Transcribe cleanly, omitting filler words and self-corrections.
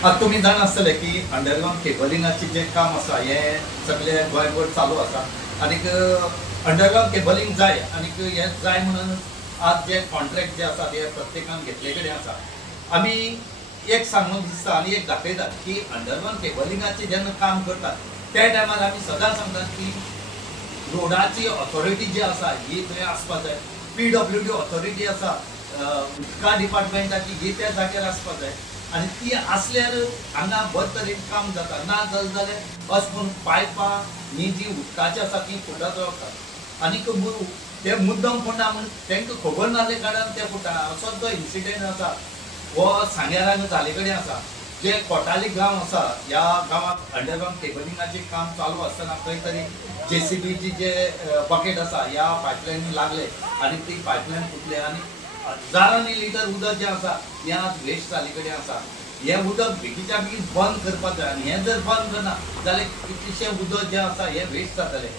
आता तुम्ही जाण आसतले की अंडरग्राउंड केबलिंगाचे जे काम आसा हे सगळे गोंयभर चालू आसा आनीक अंडरग्राउंड केबलिंग जाय आनीक हे जाय म्हणून आज जे कॉन्ट्रॅक्ट जे आसा ते प्रत्येकान घेतले कडेन आसा। आमी एक सांगून दिसता आनी एक दाखयतात की अंडरग्राउंड केबलिंगाचे जेन्ना काम करतात त्या टायमार आमी सदां सांगतात की रोडाची ऑथॉरिटी जी आसा ही थंय आसपाक जाय, PWD ऑथॉरिटी आसा उदका डिपार्टमेंटाची ही त्या जाग्यार आसपाक जाय आनी ती आसल्यार हांगा बरे तरेन काम जाता। ना जालें जाल्यार अशें करून पायपां ही जी उदकाची आसा ती फुटत रावतात आनीक ते मुद्दम पडना म्हूण तांकां खबर नासले कारणान ते फुटा। असोच जो इन्सिडेंट आसा हो सांग्यार जाले कडेन आसा। जे कोटाली गांव आसा ह्या गांवांत अंडरग्राउंड केबलिंगाचें काम चालू आसतना खंय तरी JCBची जे बकेट आसा ह्या पायपलायनी लागले आनी ती पायपलायन फुटली आनी हजारांनी लिटर उदक जे आसा हें आज वेस्ट जाले कडेन आसा। हें उदक बेगीच्या बेगीन बंद करपाक जाय आनी हें जर बंद करना जाल्यार कितलेशें उदक जें आसा हें वेस्ट जातलें।